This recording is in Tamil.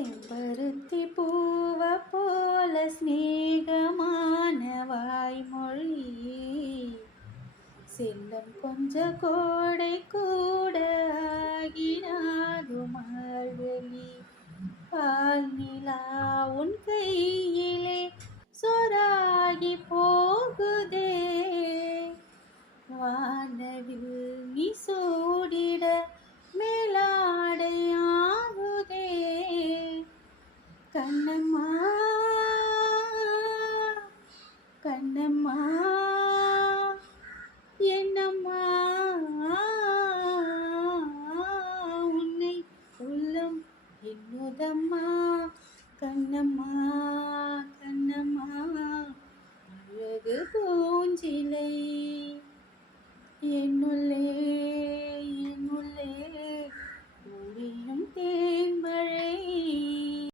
செம்பருத்தி பூவ போல ஸ்நேகமான வாய்மொழி செல்லம் கொஞ்ச கோடை கூட ஆகினாது மார்கழி பால் நிலா உன் கையிலே சொராகி போகுதே வானவில் நீ சூடிட மேலாடையாகுதே கண்ணம்மா கண்ணம்மா என்னம்மா உன்னை உள்ளம் என்னுதம்மா கண்ணம்மா கண்ணம்மா அழகு பூஞ்சிலை என்னுள்ளே என்னுள்ளே ஒளியும் தேன்மழை